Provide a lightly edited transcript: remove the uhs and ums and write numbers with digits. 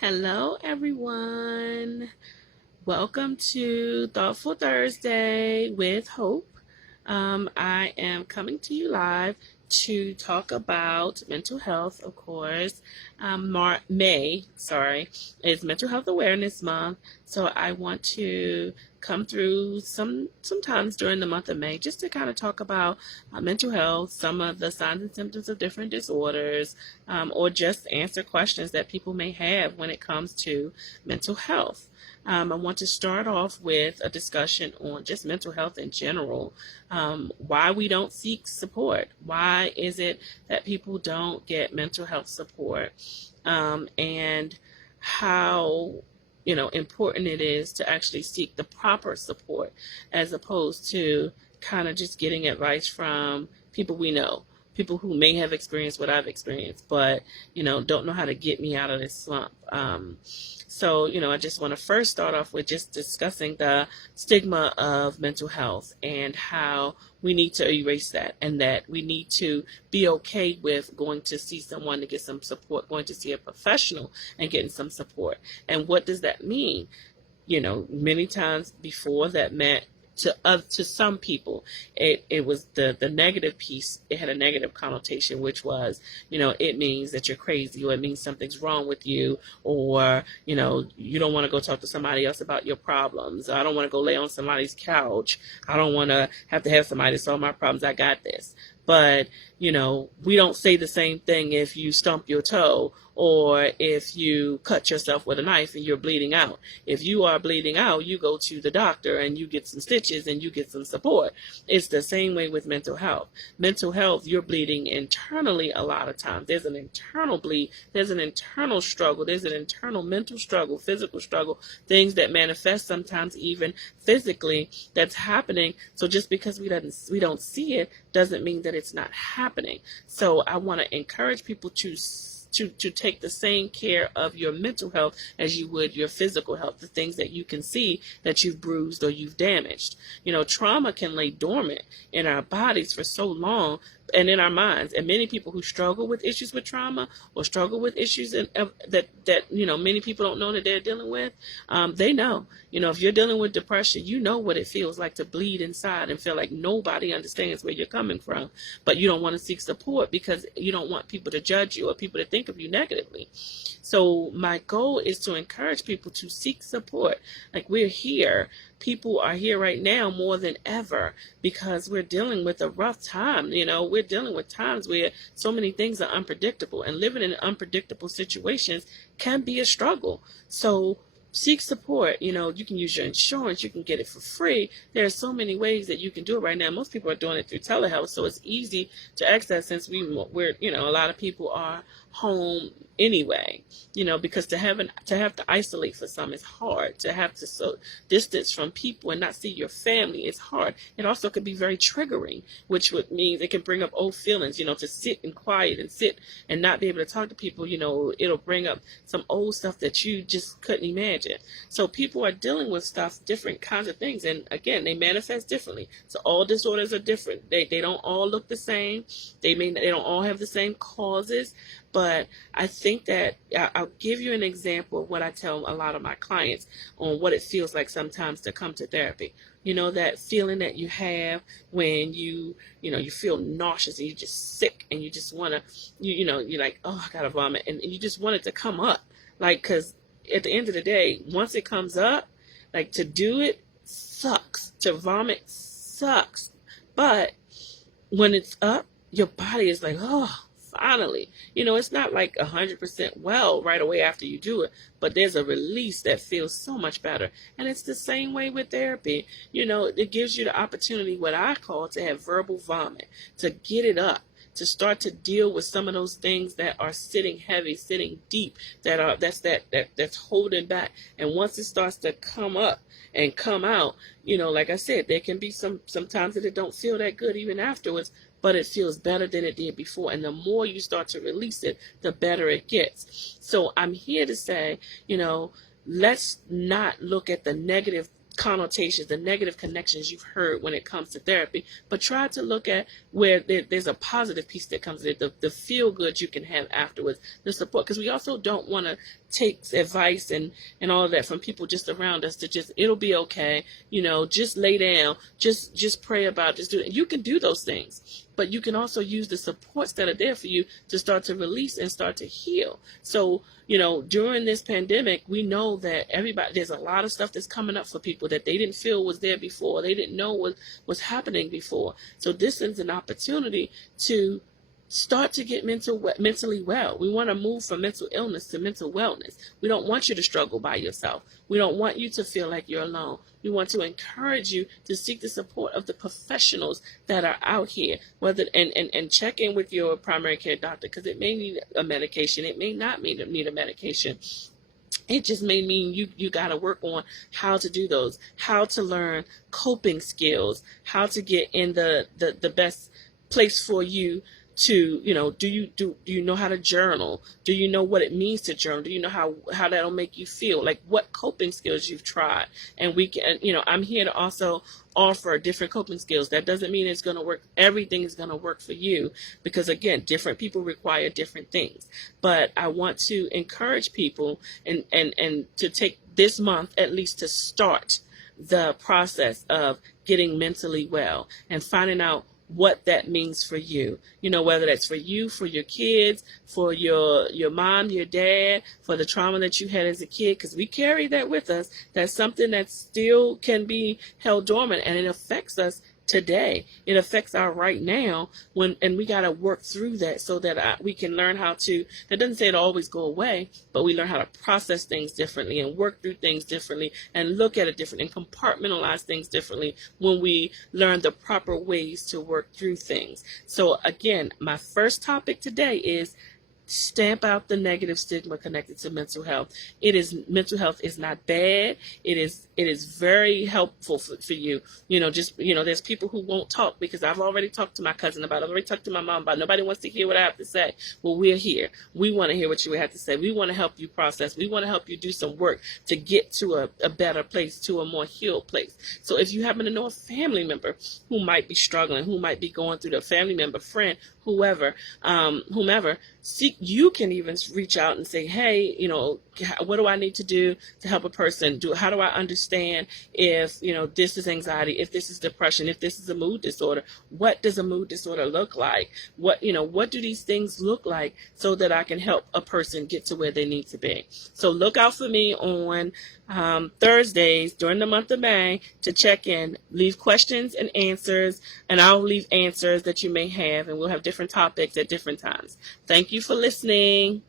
Hello, everyone. Welcome to Thoughtful Thursday with Hope. I am coming to you live to talk about mental health, of course. May is Mental Health Awareness Month, so I want to come through sometimes during the month of May just to kind of talk about mental health, some of the signs and symptoms of different disorders, or just answer questions that people may have when it comes to mental health. I want to start off with a discussion on just mental health in general, why we don't seek support. Why is it that people don't get mental health support? And how important it is to actually seek the proper support as opposed to kind of just getting advice from people we know, people who may have experienced what I've experienced, but don't know how to get me out of this slump. So I just want to first start off with just discussing the stigma of mental health and how we need to erase that, and that we need to be okay with going to see someone to get some support, going to see a professional and getting some support. And what does that mean? Many times before that meant to some people, it was the negative piece. It had a negative connotation, which was, it means that you're crazy, or it means something's wrong with you, or, you don't want to go talk to somebody else about your problems. I don't want to go lay on somebody's couch. I don't want to have somebody solve my problems. I got this. But, we don't say the same thing if you stump your toe or if you cut yourself with a knife and you're bleeding out. If you are bleeding out, you go to the doctor and you get some stitches and you get some support. It's the same way with mental health. Mental health, you're bleeding internally a lot of times. There's an internal bleed. There's an internal struggle. There's an internal mental struggle, physical struggle, things that manifest sometimes even physically that's happening. So just because we don't see it doesn't mean that it's not happening. So I want to encourage people to take the same care of your mental health as you would your physical health, the things that you can see that you've bruised or you've damaged. Trauma can lay dormant in our bodies for so long and in our minds. And many people who struggle with issues with trauma or struggle with issues that many people don't know that they're dealing with, they know. If you're dealing with depression, you know what it feels like to bleed inside and feel like nobody understands where you're coming from, but you don't want to seek support because you don't want people to judge you or people to think of you negatively. So my goal is to encourage people to seek support. Like, we're here. People are here right now more than ever because we're dealing with a rough time. We're dealing with times where so many things are unpredictable, and living in unpredictable situations can be a struggle. So seek support. You can use your insurance. You can get it for free. There are so many ways that you can do it right now. Most people are doing it through telehealth, so it's easy to access since we're a lot of people are home anyway. Because to have to isolate for some is hard. To have to distance from people and not see your family is hard. It also could be very triggering, which would mean it can bring up old feelings. To sit in quiet and sit and not be able to talk to people. It'll bring up some old stuff that you just couldn't imagine. So people are dealing with stuff, different kinds of things, and again, they manifest differently. So all disorders are different. They don't all look the same. They don't all have the same causes. But I think that I'll give you an example of what I tell a lot of my clients on what it feels like sometimes to come to therapy. That feeling that you have when you feel nauseous and you're just sick and you just want to, you're like, oh, I got to vomit. And you just want it to come up. Like, because at the end of the day, once it comes up, like, to do it sucks. To vomit sucks. But when it's up, your body is like, oh, finally. It's not like 100% well right away after you do it, but there's a release that feels so much better. And it's the same way with therapy. It gives you the opportunity, what I call, to have verbal vomit, to get it up, to start to deal with some of those things that are sitting heavy, sitting deep, that's holding back. And once it starts to come up and come out, like I said, there can be sometimes that it don't feel that good even afterwards, but it feels better than it did before. And the more you start to release it, the better it gets. So I'm here to say, let's not look at the negative connotations, the negative connections you've heard when it comes to therapy, but try to look at where there's a positive piece that comes in, the feel good you can have afterwards, the support, because we also don't want to take advice and all of that from people just around us to just, it'll be okay, just lay down, just pray about it, just do it. You can do those things, but you can also use the supports that are there for you to start to release and start to heal. So, during this pandemic, we know that there's a lot of stuff that's coming up for people that they didn't feel was there before. They didn't know was happening before. So this is an opportunity to start to get mentally well. We want to move from mental illness to mental wellness. We don't want you to struggle by yourself. We don't want you to feel like you're alone. We want to encourage you to seek the support of the professionals that are out here, and check in with your primary care doctor, because it may need a medication. It may not need a medication. It just may mean you got to work on how to do those, how to learn coping skills, how to get in the best place for you to, do you know how to journal? Do you know what it means to journal? Do you know how that'll make you feel? Like, what coping skills you've tried? And we can, I'm here to also offer different coping skills. That doesn't mean it's going to work. Everything is going to work for you, because again, different people require different things. But I want to encourage people and to take this month at least to start the process of getting mentally well and finding out what that means for you, whether that's for you, for your kids, for your mom, your dad, for the trauma that you had as a kid, because we carry that with us. That's something that still can be held dormant, and it affects us today. It affects our right now, and we got to work through that so that we can learn how to, that doesn't say it'll always go away, but we learn how to process things differently and work through things differently and look at it differently and compartmentalize things differently when we learn the proper ways to work through things. So again, my first topic today is stamp out the negative stigma connected to mental health. Mental health is not bad. It is very helpful for you. There's people who won't talk, because I've already talked to my cousin about it. I've already talked to my mom about it. Nobody wants to hear what I have to say. Well, we're here. We want to hear what you have to say. We want to help you process. We want to help you do some work to get to a better place, to a more healed place. So if you happen to know a family member who might be struggling, who might be going through, the family member, friend, whomever, you can even reach out and say, hey, what do I need to do to help a person? How do I understand if, this is anxiety, if this is depression, if this is a mood disorder? What does a mood disorder look like? What do these things look like, so that I can help a person get to where they need to be? So look out for me on Thursdays during the month of May to check in, leave questions and answers, and I'll leave answers that you may have, and we'll have different topics at different times. Thank you for listening.